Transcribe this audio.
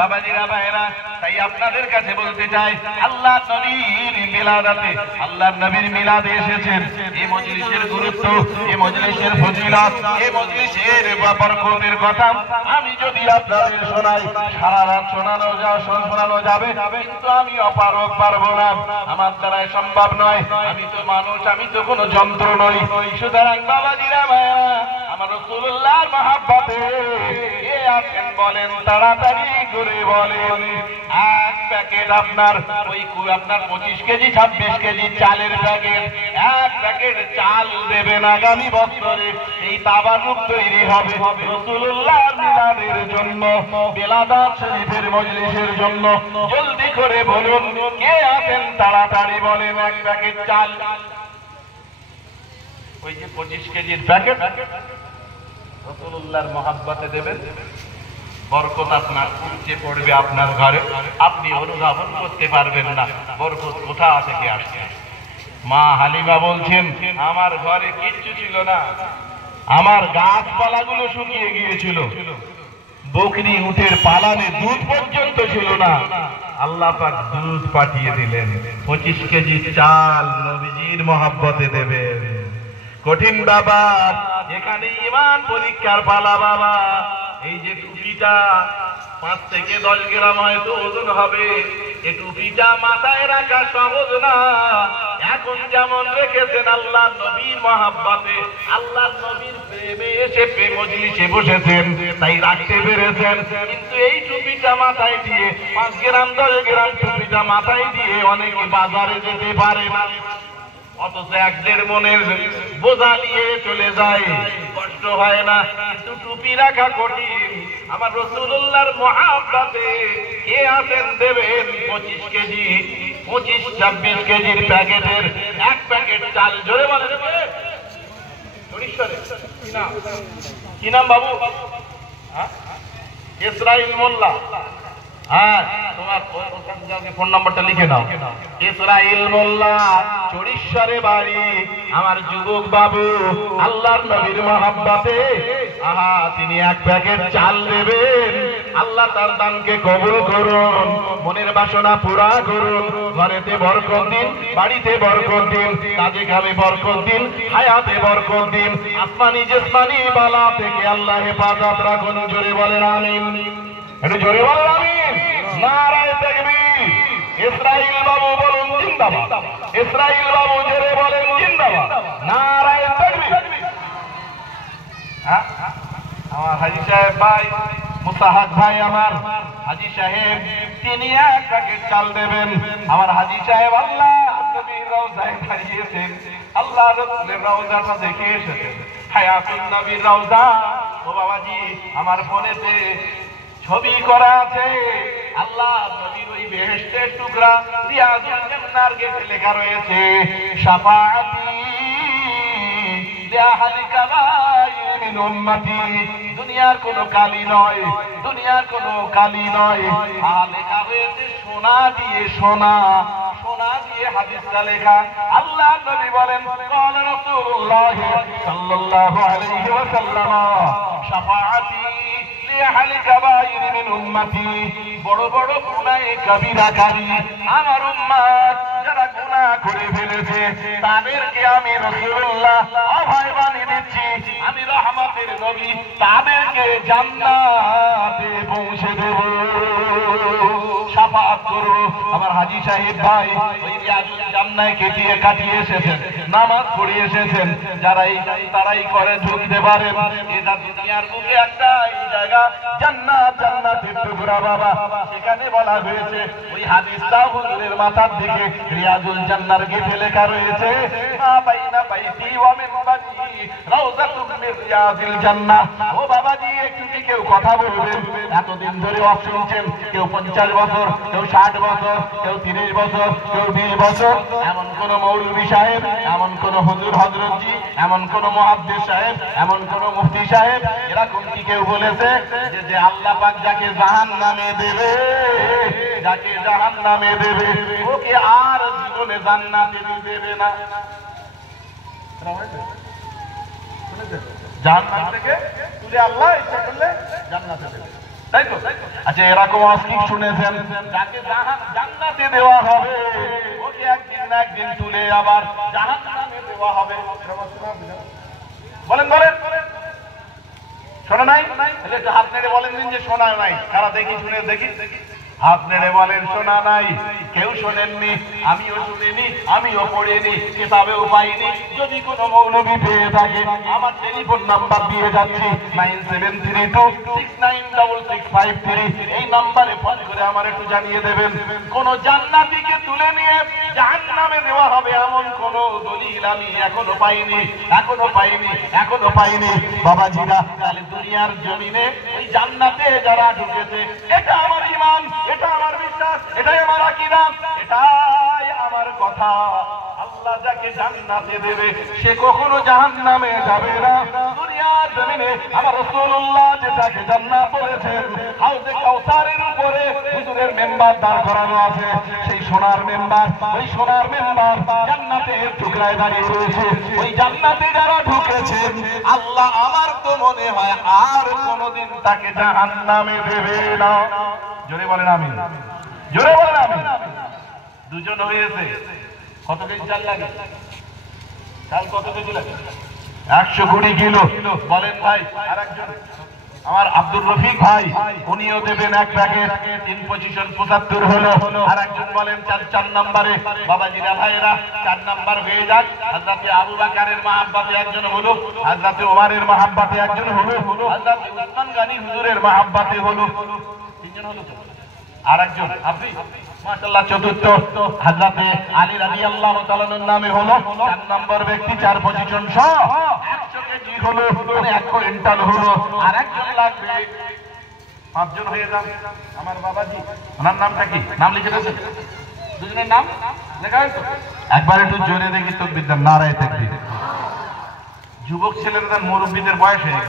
বাবাজিরা ভাইরা, তাই আপনাদের কাছে বলতে চাই, আল্লাহর নবীর মিলাদাতে, আল্লাহর নবীর মিলাদে এসেছেন। এই মজলিসের গুরুত্ব, এই মজলিসের ফজিলত, এই মজলিসের বরকতের কথা আমি যদি আপনাদের শোনাই, সারা রাত শোনানো যাবে, কিন্তু আমি অপারগ পারবো না, আমার দ্বারাই সম্ভব নয়। আমি তো মানুষ, আমি তো কোনো যন্ত্র নই। সুতরাং বাবাজিরা ভাইরা, আমার রাসূলুল্লাহর মহব্বতে কে আছেন বলেন, তাড়াতাড়ি করে বলেন। এক প্যাকেট আপনার 25 কেজি 26 কেজি চালের প্যাকেট, এক প্যাকেট চাল দেবেন আগামী বছরে। এই তাবারুক তৈরি হবে রাসূলুল্লাহর মিলাদের জন্য, বেলাদাত শরীফের মজলিসের জন্য। জলদি করে বলুন কে আছেন, তাড়াতাড়ি বলেন। এক প্যাকেট চাল, ওই যে 25 কেজির প্যাকেট, রাসূলুল্লাহর মহব্বতে দেবেন, বরকত আপনার উপচে পড়বে আপনার ঘরে, আপনি অনুধাবন করতে পারবেন না বরকত কোথা থেকে আসছে। মা হালিমা বলছেন, আমার ঘরে কিচ্ছু ছিল না, আমার গাছপালাগুলো শুকিয়ে গিয়েছিল, বকরি উটের পালানে দুধ পর্যন্ত ছিল না, আল্লাহ পাক দুধ পাঠিয়ে দিলেন। 25 কেজি চাল নবীজির মহব্বতে দেবেন। কঠিন বাবা, এখানে ঈমান পরীক্ষার পালা বাবা। এই যে টুপিটা 5 থেকে 10 গ্রাম হয়তো ওজন হবে, এই টুপিটা মাথায় রাখা সহজ না। এখন যেমন রেখেছেন আল্লাহর নবীর মহব্বতে, আল্লাহর নবীর প্রেমে এসে মজলিসে বসেছেন, তাই রাখতে পেরেছেন। কিন্তু এই টুপিটা মাথায় দিয়ে 5 গ্রাম 10 গ্রাম টুপিটা মাথায় দিয়ে অনেকে বাজারে যেতে পারে না, অথচ 1-1.5 মনের বোঝা নিয়ে চলে যায়, কষ্ট হয় না। কিন্তু টুপি রাখা কঠিন। আমার রাসূলুল্লাহর মহব্বতে কে আছেন দেবেন 25 কেজি 25-26 কেজির প্যাকেটের এক প্যাকেট চাল। জোরে বলেন কি নাম বাবু? ইসরাইল মোল্লা। হ্যাঁ, তোমার ফোন নাম্বারটা লিখে নাও। ইসরাইল মোল্লা, চড়িশ্বরে বাড়ি। আমার যুবক বাবু আল্লাহর নবীর মহব্বতে তিনি এক প্যাকেট চাল দেবেন। আল্লাহ তার দানকে কবুল করুন, মনের বাসনা পুরা করুন, ঘরেতে বরকত দিন, বাড়িতে বরকত দিন, কাজে কামে বরকত দিন, হায়াতে বরকত দিন, আসমানি জিসমানি বালা থেকে আল্লাহ হেফাজত রাখুন। জোরে বলেন আমিন। একটু জোরে বলেন আমিন। নারায়ে তাকবীর। ইসরাইল বাবু বলুন জিন্দাবাদ। ইসরাইল বাবু জোরে বলেন জিন্দাবাদ। নারায়ে তাকবীর। আমার হাজী সাহেব ভাই, মুসাহাদ ভাই, আমার হাজী সাহেব, তিনি এক প্যাকেট চাল দেবেন। আমার হাজী সাহেব আল্লাহ নবীর রওজায় দাঁড়িয়েছেন, আল্লাহ রাসূলের রওজাটা দেখে এসেছেন, হায়াতুন নবীর রওজা। ও বাবাজি, আমার ফোনেতে ছবি করা আছে, আল্লাহ নবীর ওই বেহেশতের টুকরা রিয়াজুল জান্নার গেটে লেখা রয়েছে, শাফাআতি লিআহলি কাবাইর মিন উম্মতি। দুনিয়ার কোনো কালি নয়, দুনিয়ার কোনো কালি নয়। লেখা হয়েছে সোনা দিয়ে, সোনা দিয়ে হাদিসটা লেখা। আল্লাহ নবী বলেন, ক্বালা রাসূলুল্লাহ সাল্লাল্লাহু আলাইহি ওয়াসাল্লাম, শাফাআতি লিআহলি কাবাইর মিন উম্মতি। বড় বড় গুনাহে কবিরাকারী আমার উম্মত যারা গুনাহ করে ফেলেছে, তাদেরকে আমি রাসূলুল্লাহ অভয় বাণী দিচ্ছি, আমি রহমতের নবী, তাদেরকে জান্নাতে পৌঁছে দেব। শাফাআত করো। আমার হাজী সাহেব ভাই ওই রিয়াজুল জান্নায় কাটিয়ে এসেছেন, নামাজ পড়ে এসেছেন। তারাই করে ঢুকতে পারেন। এটা দুনিয়ার বুকে একটা এই জায়গা জান্নাত, জান্নাতের টুকরা বাবা। সেখানে বলা হয়েছে, ওই হাদিসটা হুজুরের মাথার দিকে রিয়াজুল জান্নার গেটে লেখা রয়েছে, মা বাইনা বাইতি ওয়া মিনবারি রাউযাতুম মিন রিয়াজিল জান্নাহ। ও বাবাজি, একটু কি কেউ কথা বলবেন? এতদিন ধরে ওয়াজ শুনছেন, কেউ 50 বছর, কেউ 60 বছর, কেউ 30 বছর, কেউ 20 বছর। এমন কোন মৌলভী সাহেব, এমন কোন হুজুর হযরতজি, এমন কোন মুহাদ্দিস সাহেব, এমন কোন মুফতি সাহেব, এরকম কি কেউ বলেছে যে আল্লাহ পাক যাকে জাহান্নামে দেবে, যাকে জাহান্নামে দেবে, ওকে আর জীবনে জান্নাতে দেবে না? জাহান্নাম থেকে তুলে আল্লাহ ইচ্ছা করলে জান্নাতে দেবে। তাই তো? আচ্ছা, এরকম অস্কিক শুনেছেন যাকে জান্নাতে দেওয়া হবে ওকে একদিন না একদিন তুলে আবার জাহান্নামে দেওয়া হবে। বলেন বলেন, শোনা নাই? একটু হাত নেড়ে বলেন দিন যে শোনা নাই। কারা দেখি শুনে দেখি, হাত নেড়ে বলেন শোনা নাই। কেউ শোনেননি, আমিও শুনিনি, আমিও পড়িনি, কিতাবেও পাইনি। যদি কোনো মৌলবী পেয়ে থাকে আমার টেলিফোন নাম্বার দিয়ে যাচ্ছি 9732696653। এই নাম্বারে ফোন করে আমার একটু জানিয়ে দেবেন কোন জান্নাতীকে তুলে নিয়ে জাহান্নামে দেওয়া হবে এমন কোন দলিল আমি এখনো পাইনি, এখনো পাইনি, এখনো পাইনি। বাবাজিরা, তাহলে দুনিয়ার জমিনে ওই জান্নাতে যারা ঢুকেছে, এটা আমার ঈমান, এটা আমার বিশ্বাস, এটাই আমার আকীদা, এটাই আমার কথা। আল্লাহ যাকে জান্নাতে দেবে সে কখনো জাহান্নামে যাবে না। দুনিয়ার জমিনে আমার রাসূলুল্লাহ যেটাকে জান্নাত বলেছেন, হাউজে কাউসারের উপরে হুজুরের মেম্বার দাঁড় করানো আছে। সেই সোনার মেম্বার, ওই সোনার মেম্বার জান্নাতের টুকরায় দাঁড়িয়ে রয়েছে। ওই জান্নাতে যারা ঢুকেছেন আল্লাহ আমার তো মনে হয় আর কোনোদিন তাকে জাহান্নামে দেবে না। জোরে বলেন আমিন, জোরে বলেন আমিন। দুজন হয়েছে, কত কেজি চাল লাগে? চাল কত কেজি লাগে? 120 কিলো। বলেন ভাই, আর একজন আমার আব্দুর রফিক ভাই, উনিও দেবেন এক প্যাকেট। 3 পজিশন 75 হলো। আর একজন বলেন 4 নম্বরে। বাবাজিরা ভাইরা, 4 নাম্বার হয়ে যাক। হযরতে আবু বকরের মহব্বতে একজন হলো, হযরতে ওমরের মহব্বতে একজন হলো, হযরতে উসমান গনি হুজুরের মহব্বতে হলো। 3 জন হলো তো? আর একজন আপনি মাশাআল্লাহ চতুর্থ হযরতে আলী রাদিয়াল্লাহু তাআলার নামে হলো 4 নম্বর ব্যক্তি। 4 পজিশন সহ 100 কেজি হলো, মানে 1 কুইন্টাল হলো। আর একজন লাগবে, 5 জন হয়ে যান। আমার বাবাজি, ওনার নামটা কি? নাম লিখে দিয়েছেন? দুজনের নাম লেখা হয়েছে? একবার একটু জোরে দেখি তাকবীর দেন, নারায়ে তাকবীর। যুবক ছেলেরা মুরব্বিদের বয়স হয়ে গেছে।